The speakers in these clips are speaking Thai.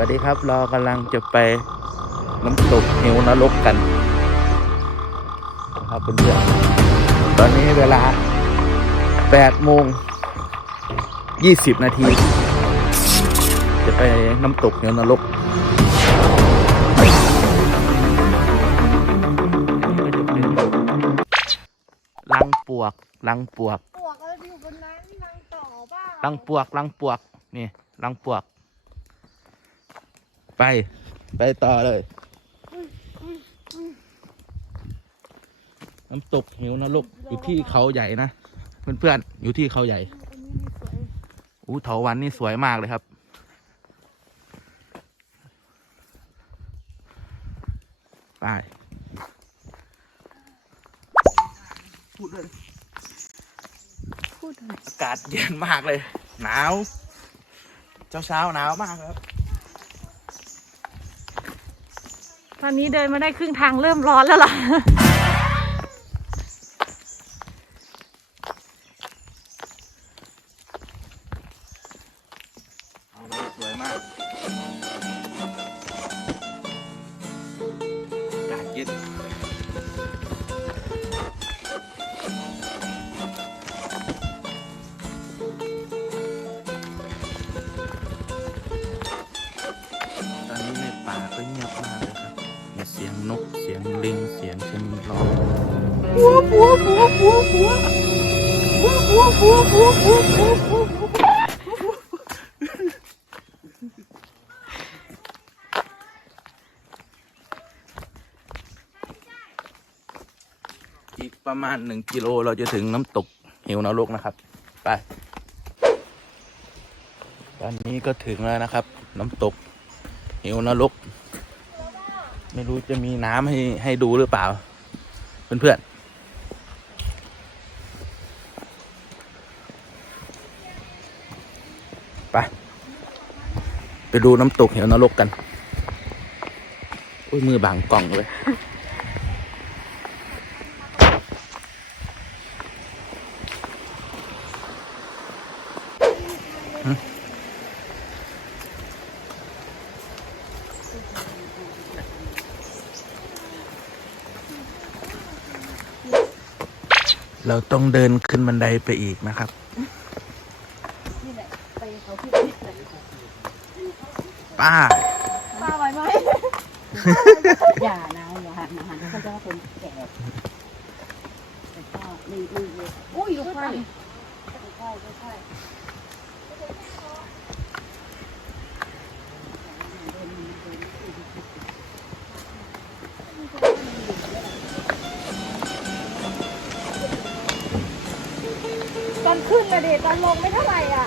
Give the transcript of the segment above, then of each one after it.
วัสดีครับเรากำลังจะไปน้ำตกเหวนรกกันนะครับเพื่อนๆตอนนี้เวลา8โมง20 นาที จะไปน้ำตกเหวนรกลังปวกลังปวกปวกอะไรไปอยู่บนนั้นรังต่อบ้าลังปวกลังปวกนี่ลังปวก ไป ไปต่อเลย น้ำตกเหวนรกอยู่ที่เขาใหญ่นะเพื่อนๆอยู่ที่เขาใหญ่อันนี้ดีสวยอู้เถาวันนี่สวยมากเลยครับ ไป พูดเลยพูดอะไรอากาศเย็นมากเลย หนาว เช้าเช้าๆหนาวมากครับ ต อนนี้เดินมาได้ครึ่งทางเริ่มร้อนแล้วล่ะสวยมากกาศเย็นตอนนี้ในป่าก็เงียบมาก นกเสียงลิงเสียงชะนีร้องปัวปัวปัวปัวปัวปัวปัวปัวปัวปัวปัวปัวอีกประมาณหนึ่งกิโลเราจะถึงน้ำตกเหวนรกนะครับ ไป ตอนนี้ก็ถึงแล้วนะครับ น้ำตกเหวนรก ไม่รู้จะมีน้ำให้ให้ดูหรือเปล่า เพื่อนๆ ไป ไปดูน้ำตกเหวนรกกัน อุ้ย มือบังกล่องเลย เราต้องเดินขึ้นบันไดไปอีกนะครับ ป้า ป้าไว้ไหมอย่านะอย่าหันนะหันเขาจะว่าคนแก่แต่ก็นี่นี่นี่อุ้ยลูกไฟค่อยๆค่อยตอน ขึ้นนะเด็ตอนลงไม่เท่าไหร่อะ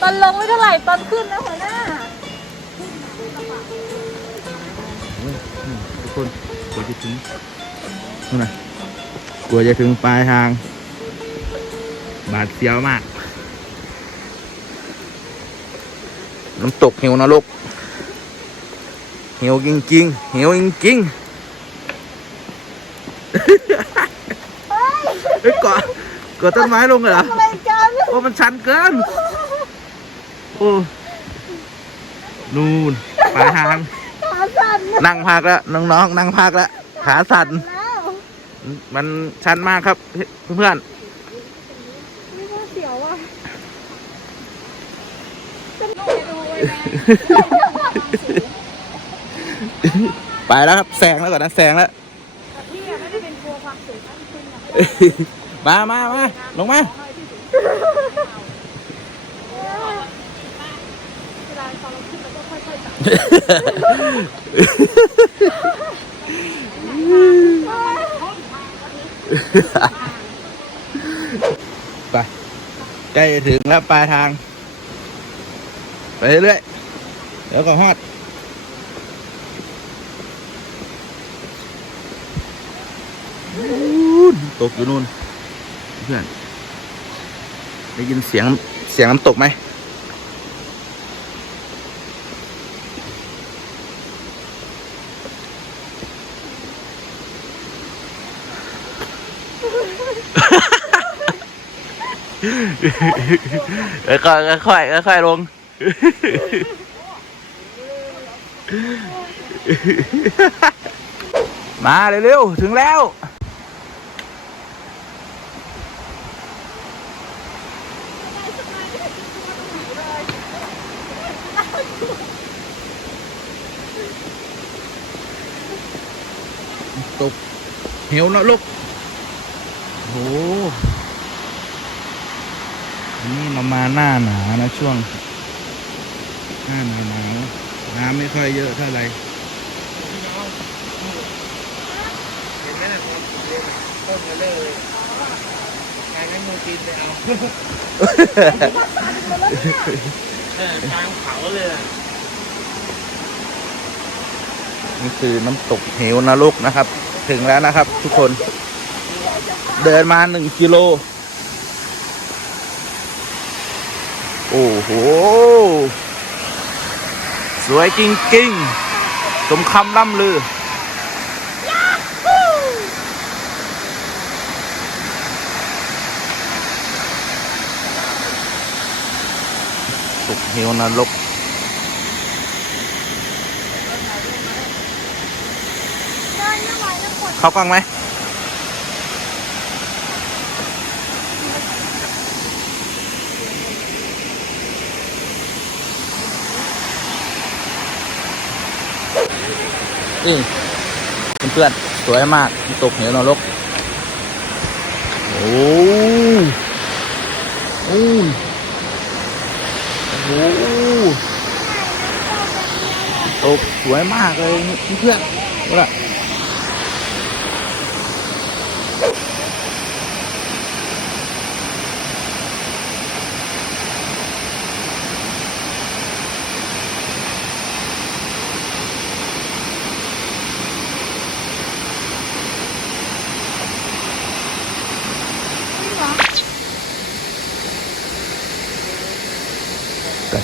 ตอนลงไม่เท่าไหร่ตอนขึ้นนะหัวหน้าทุกคนกลัวจะถึงนู่นนะกลัวจะถึงปลายทาง บาดเสียวมาก น้ำตกเหวนรกเหวจริงๆเหวจริงๆเฮ้ยเกาะ เกาะต้นไม้ลงเลยเหรออะไรกันโอ้มันชันเกิน โอ้นู่นปลายทาง ขาสั่นนั่งพักแล้วน้องๆนั่งพักแล้วขาสั่นแล้วมันชันมากครับเพื่อนไม่น่าเสียวอะจะดูดูไว้ไหมๆไปแล้วครับแซงแล้วก่อนนะแซงแล้วแต่พี่อะไม่ได้เป็นกลัวความสูงนะขึ้นนะ มามามาลงมาไปใกล้ถึงแล้วปลายทาง ไปเรื่อยๆเดี๋ยวก็ฮอดตกอยู่นู่น เพื่อนได้ยินเสียงเสียงน้ำตกไหมค่อยๆค่อยๆค่อยๆลง มาเร็วๆ ถึงแล้ว ตกเหวนะลูกโอ้โหอันนี่เรามาหน้าหนานะช่วง หน้าหนาวหนาวน้ำไม่ค่อยเยอะเท่าไหร่เห็นไหมล่ะครับเรียกต้นมาเลยกลายให้มือกินไปเอาเออกลางเขาเลยอะ นี่คือน้ำตกเหวนรกนะครับ ถึงแล้วนะครับ ทุกคน เดินมาหนึ่งกิโล โอ้โห สวยจริงๆ สมคำล่ำลือ ตกเหวนรก เข้ากล้องไหมนี่เพื่อนๆสวยมากตกเหวนรกโอ้โอ้โหตกสวยมากเลยเพื่อนๆดูละ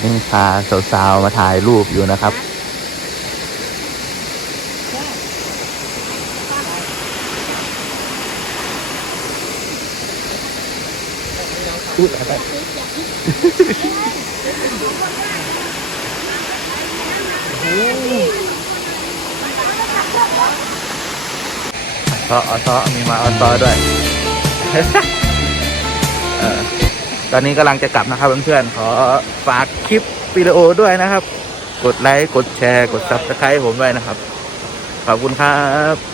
ยังพาสาวๆมาถ่ายรูปอยู่นะครับอุ๊ยอะไรก็ออซอมีมาออซอด้วย เออ ตอนนี้กำลังจะกลับนะครับเพื่อนๆขอฝากคลิปวิดีโอด้วยนะครับ กดไลค์กดแชร์ กดซับสไครต์ผมด้วยนะครับ ขอบคุณครับ